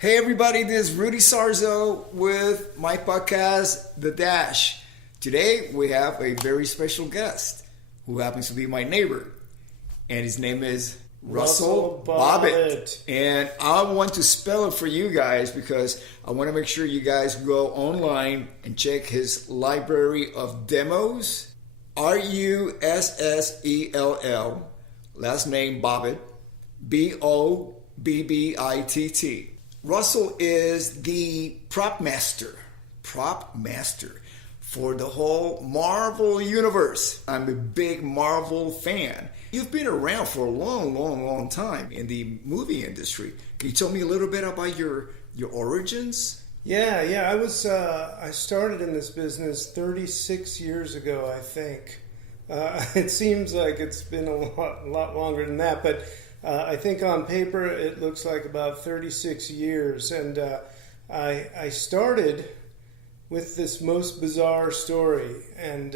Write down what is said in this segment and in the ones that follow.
Hey everybody, this is Rudy Sarzo with my podcast, The Dash. Today we have a very special guest who happens to be my neighbor, and his name is Russell Bobbitt. And I want to spell it for you guys because I want to make sure you guys go online and check his library of demos. Russell, last name Bobbitt, Bobbitt. Russell is the prop master for the whole Marvel universe. I'm a big Marvel fan. You've been around for a long time in the movie industry. Can you tell me a little bit about your origins? Yeah. I started in this business 36 years ago, I think. It seems like it's been a lot longer than that, but I think on paper it looks like about 36 years. And I started with this most bizarre story and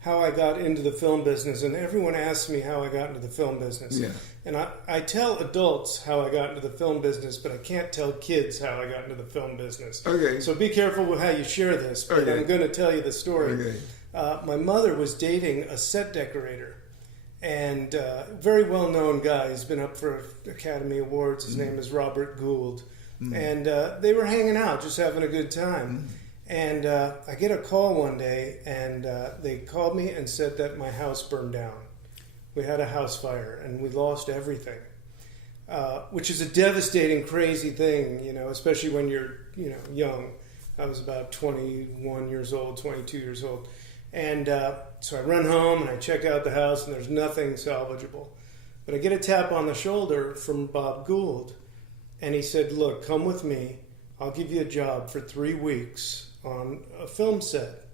how I got into the film business. And everyone asks me how I got into the film business. Yeah. And I tell adults how I got into the film business, but I can't tell kids how I got into the film business. Okay. So be careful with how you share this, but Okay. I'm going to tell you the story. Okay. My mother was dating a set decorator. And very well-known guy. He's been up for Academy Awards. His name is Robert Gould. And they were hanging out, just having a good time. And I get a call one day, and they called me and said that my house burned down. We had a house fire, and we lost everything, which is a devastating, crazy thing, especially when you're, young. I was about 21 years old, 22 years old. And so I run home and I check out the house and there's nothing salvageable. But I get a tap on the shoulder from Bob Gould. And he said, look, come with me. I'll give you a job for 3 weeks on a film set.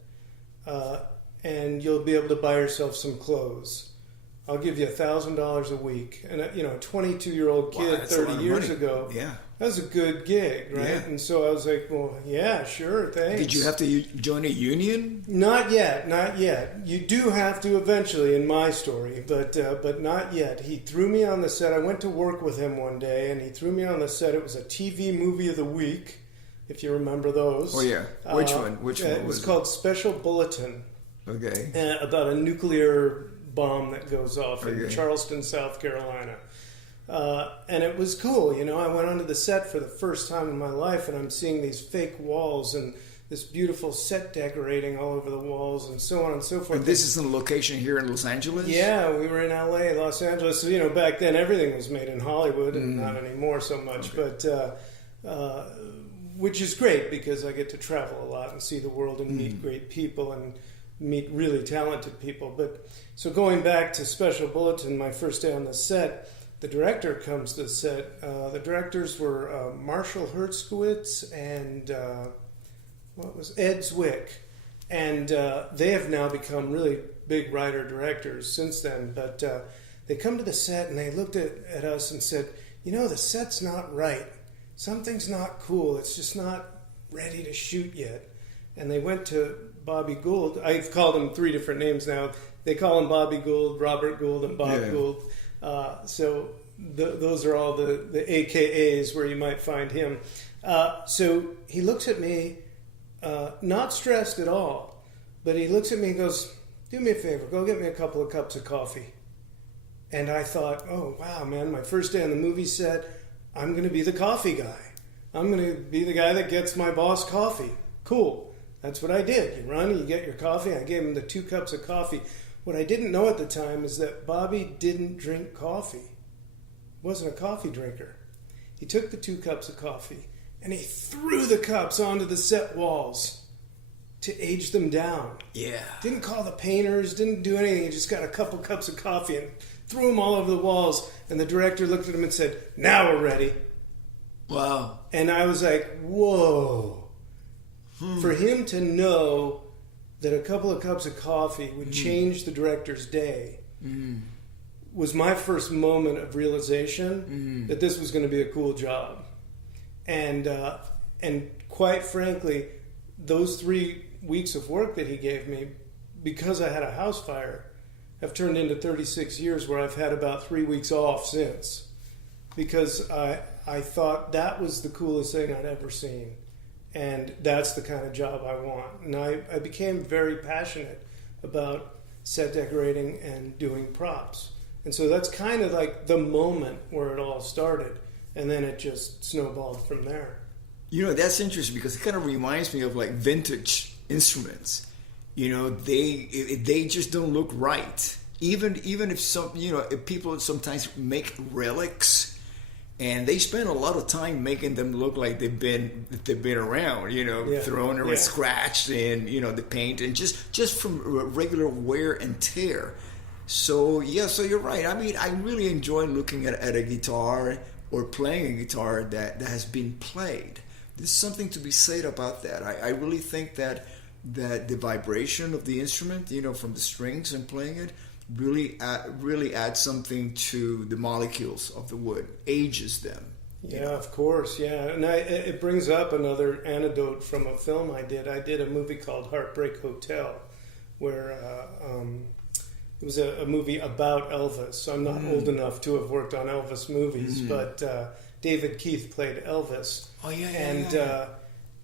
And you'll be able to buy yourself some clothes. I'll give you $1,000 a week. And, a 22-year-old kid 30 years ago, that was a good gig, right? Yeah. And so I was like, well, yeah, sure, thanks. Did you have to join a union? Not yet. You do have to eventually in my story, but not yet. He threw me on the set. I went to work with him one day, and he threw me on the set. It was a TV movie of the week, if you remember those. Oh, yeah. Which one? It was called Special Bulletin. Okay. About a nuclear bomb that goes off in Charleston, South Carolina. And it was cool, I went onto the set for the first time in my life, and I'm seeing these fake walls and this beautiful set decorating all over the walls and so on and so forth. And this is in a location here in Los Angeles? Yeah, we were in LA, Los Angeles. So, back then everything was made in Hollywood, and not anymore so much. Okay. But which is great because I get to travel a lot and see the world and meet great people and meet really talented people. But so going back to Special Bulletin, my first day on the set, the director comes to the set. The directors were Marshall Hertzkowitz and Ed Zwick. And they have now become really big writer-directors since then. But they come to the set and they looked at us and said, the set's not right. Something's not cool. It's just not ready to shoot yet. And they went to Bobby Gould. I've called him 3 different names now. They call him Bobby Gould, Robert Gould, and Bob Gould. So those are all the AKAs where you might find him. So he looks at me, not stressed at all, but he looks at me and goes, do me a favor, go get me a couple of cups of coffee. And I thought, oh, wow, man, my first day on the movie set, I'm going to be the coffee guy. I'm going to be the guy that gets my boss coffee. Cool. That's what I did. You run and you get your coffee. I gave him the 2 cups of coffee. What I didn't know at the time is that Bobby didn't drink coffee. He wasn't a coffee drinker. He took the 2 cups of coffee and he threw the cups onto the set walls to age them down. Yeah. Didn't call the painters, didn't do anything. He just got a couple cups of coffee and threw them all over the walls. And the director looked at him and said, now we're ready. Wow. And I was like, whoa. For him to know that a couple of cups of coffee would change the director's day was my first moment of realization that this was going to be a cool job. And quite frankly, those 3 weeks of work that he gave me, because I had a house fire, have turned into 36 years where I've had about 3 weeks off since. Because I thought that was the coolest thing I'd ever seen. And that's the kind of job I want. And I became very passionate about set decorating and doing props. And so that's kind of like the moment where it all started. And then it just snowballed from there. You know, that's interesting because it kind of reminds me of like vintage instruments. You know, they just don't look right. Even if some, you know, if people sometimes make relics, and they spend a lot of time making them look like they've been around, you know, thrown or scratched, and you know, the paint, and just from regular wear and tear. So yeah, so you're right. I mean, I really enjoy looking at a guitar or playing a guitar that has been played. There's something to be said about that. I really think that the vibration of the instrument, you know, from the strings and playing it, really adds something to the molecules of the wood, ages them. Yeah, of course, yeah. And it brings up another anecdote from a film I did. I did a movie called Heartbreak Hotel, where it was a movie about Elvis. I'm not old enough to have worked on Elvis movies, but David Keith played Elvis. Oh, yeah.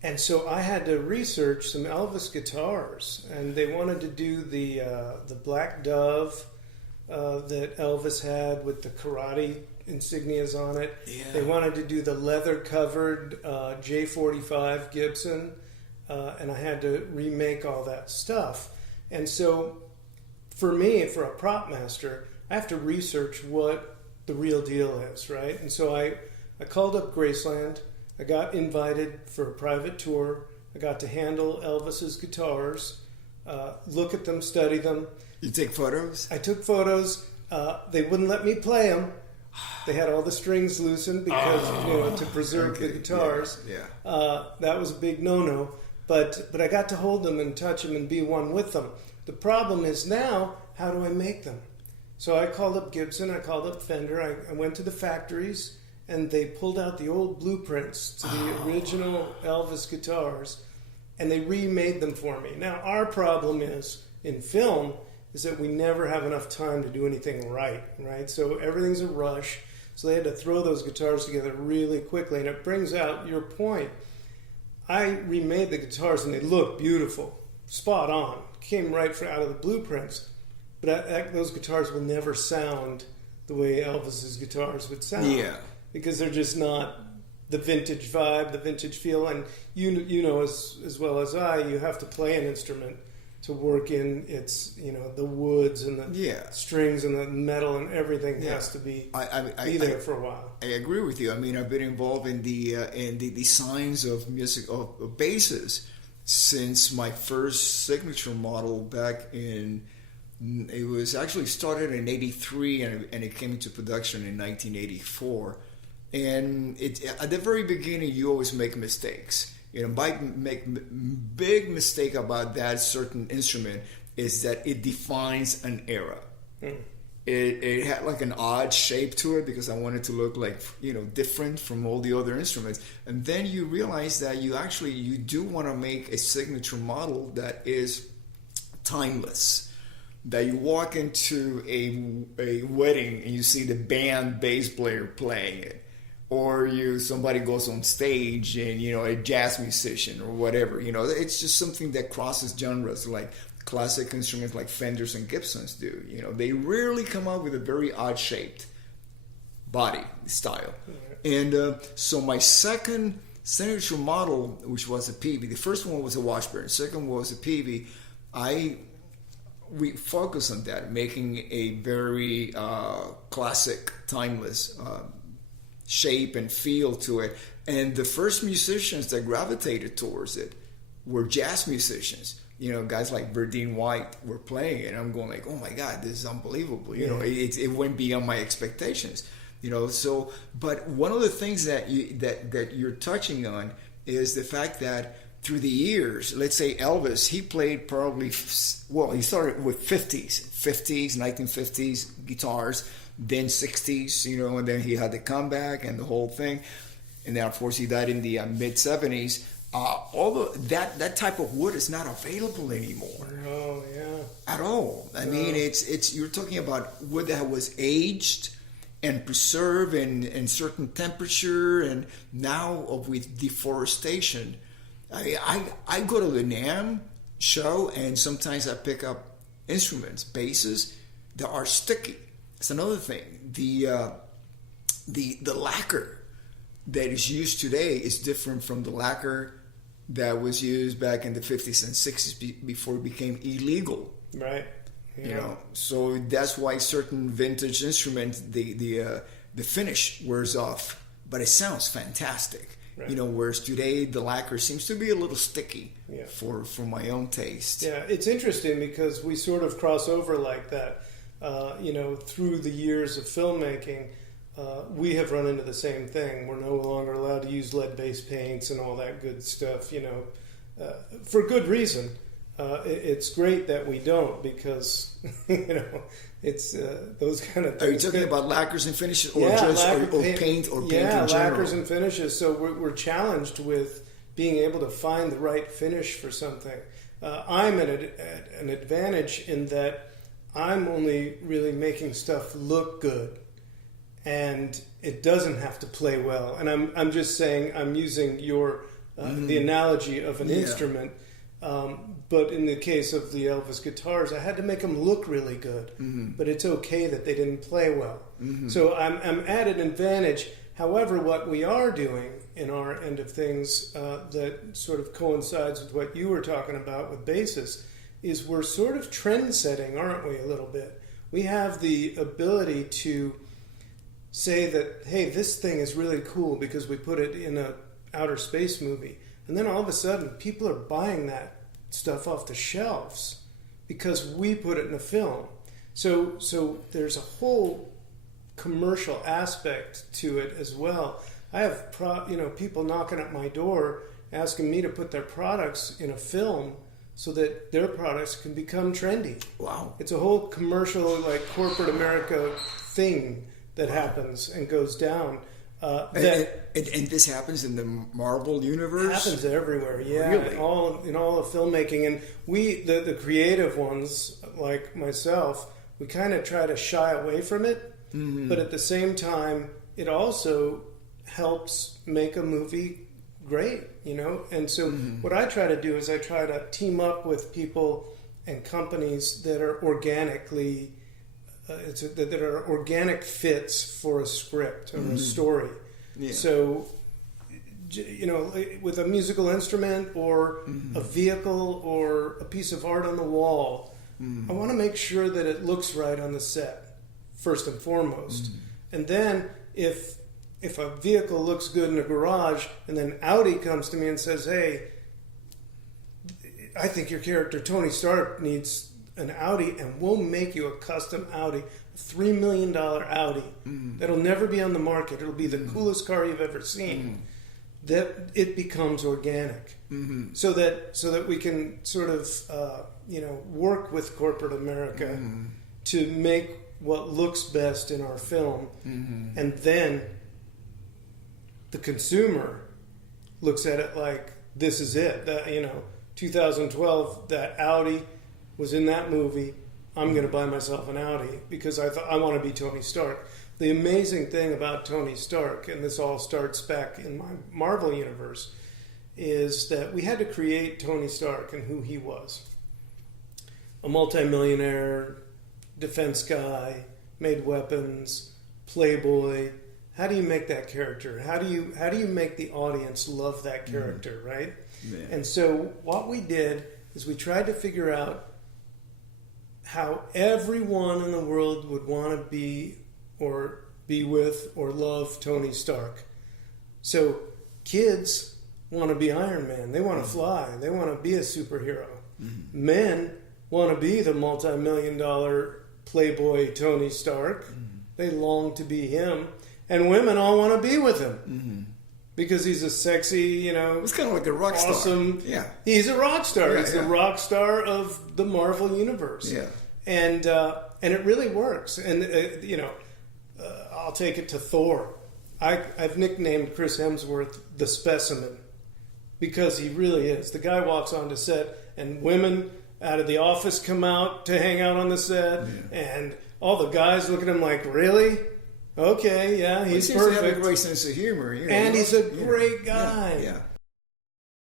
And so I had to research some Elvis guitars, and they wanted to do the Black Dove that Elvis had with the karate insignias on it. Yeah. They wanted to do the leather-covered J45 Gibson, and I had to remake all that stuff. And so for me, for a prop master, I have to research what the real deal is, right? And so I called up Graceland. I got invited for a private tour. I got to handle Elvis's guitars, look at them, study them. You take photos? I took photos. They wouldn't let me play them. They had all the strings loosened because, you know, to preserve the guitars. Yeah. That was a big no-no. But I got to hold them and touch them and be one with them. The problem is now, how do I make them? So I called up Gibson. I called up Fender. I went to the factories, and they pulled out the old blueprints to the original Elvis guitars, and they remade them for me. Now, our problem is, in film, is that we never have enough time to do anything right? So everything's a rush. So they had to throw those guitars together really quickly, and it brings out your point. I remade the guitars, and they look beautiful, spot on, came right out of the blueprints, but those guitars will never sound the way Elvis's guitars would sound. Yeah. Because they're just not the vintage vibe, the vintage feel. And you know as well as I, you have to play an instrument to work in its, you know, the woods and the strings and the metal and everything has to be there for a while. I agree with you. I mean, I've been involved in the designs of music of basses since my first signature model back in. It was actually started in '83 and it came into production in 1984. And at the very beginning, you always make mistakes. You know, big mistake about that certain instrument is that it defines an era. It had like an odd shape to it because I wanted to look like, you know, different from all the other instruments. And then you realize that you do want to make a signature model that is timeless. That you walk into a wedding and you see the band bass player playing it. Or somebody goes on stage and, you know, a jazz musician or whatever, you know, it's just something that crosses genres like classic instruments like Fenders and Gibsons do. You know, they rarely come out with a very odd shaped body style. And so my second signature model, which was a PV, the first one was a Washburn, the second was a PV. We focus on that, making a very classic, timeless shape and feel to it. And the first musicians that gravitated towards it were jazz musicians. You know, guys like Verdine White were playing it. And I'm going like, oh my God, this is unbelievable. You know, it went beyond my expectations. You know, so, but one of the things that you're touching on is the fact that through the years, let's say Elvis, he played probably, well, he started with 1950s guitars, then 60s, you know, and then he had the comeback and the whole thing. And then, of course, he died in the mid-70s. Although that type of wood is not available anymore. Oh, yeah. At all. I mean, it's you're talking about wood that was aged and preserve in certain temperature, and now with deforestation. I go to the NAMM show, and sometimes I pick up instruments, basses that are sticky. That's another thing. The lacquer that is used today is different from the lacquer that was used back in the 50s and 60s before it became illegal. Right. Yeah. You know, so that's why certain vintage instruments, the finish wears off, but it sounds fantastic. Right. You know, whereas today the lacquer seems to be a little sticky. Yeah. for my own taste. Yeah, it's interesting because we sort of cross over like that. You know, through the years of filmmaking, we have run into the same thing. We're no longer allowed to use lead-based paints and all that good stuff, you know, for good reason. It's great that we don't, because, you know, it's those kind of things. Are you talking about lacquers and finishes, or Yeah, just lacquer or paint in general? lacquers and finishes. So we're challenged with being able to find the right finish for something. I'm at an advantage in that I'm only really making stuff look good, and it doesn't have to play well. And I'm just saying, I'm using your the analogy of an instrument. But in the case of the Elvis guitars, I had to make them look really good. But it's okay that they didn't play well. So I'm at an advantage. However, what we are doing in our end of things that sort of coincides with what you were talking about with basses is we're sort of trend setting, aren't we, a little bit? We have the ability to say that, hey, this thing is really cool because we put it in a outer space movie. And then all of a sudden, people are buying that stuff off the shelves because we put it in a film. So there's a whole commercial aspect to it as well. I have people knocking at my door asking me to put their products in a film so that their products can become trendy. Wow. It's a whole commercial, like, corporate America thing that happens and goes down. And this happens in the Marvel universe? Happens everywhere, yeah. Really? In all of filmmaking. And we, the creative ones, like myself, we kind of try to shy away from it. But at the same time, it also helps make a movie great, you know? And so what I try to do is I try to team up with people and companies that are organically that are organic fits for a script or a story. Yeah. So, you know, with a musical instrument or a vehicle or a piece of art on the wall, I want to make sure that it looks right on the set, first and foremost. And then if a vehicle looks good in a garage and then Audi comes to me and says, hey, I think your character Tony Stark needs an Audi, and we'll make you a custom Audi, a $3 million Audi that'll never be on the market. It'll be the coolest car you've ever seen. That it becomes organic, so that we can sort of work with corporate America to make what looks best in our film, and then the consumer looks at it like, this is it. That 2012, that Audi was in that movie. I'm going to buy myself an Audi because I want to be Tony Stark. The amazing thing about Tony Stark, and this all starts back in my Marvel universe, is that we had to create Tony Stark and who he was. A multimillionaire, defense guy, made weapons, playboy. How do you make that character? How do you make the audience love that character, right? Yeah. And so what we did is we tried to figure out how everyone in the world would want to be with or love Tony Stark. So kids want to be Iron Man. They want to fly. They want to be a superhero. Men want to be the multi-million-dollar playboy Tony Stark. They long to be him. And women all want to be with him. Because he's a sexy, it's kind of like a rock awesome, star. Yeah. He's a rock star. He's the rock star of the Marvel universe. Yeah. And it really works. And, I'll take it to Thor. I've nicknamed Chris Hemsworth the specimen because he really is. The guy walks onto set and women out of the office come out to hang out on the set. Yeah. And all the guys look at him like, really? Okay, yeah, He he's seems to have a perfect. great sense of humor. You know, And he's a you know, great guy. Yeah.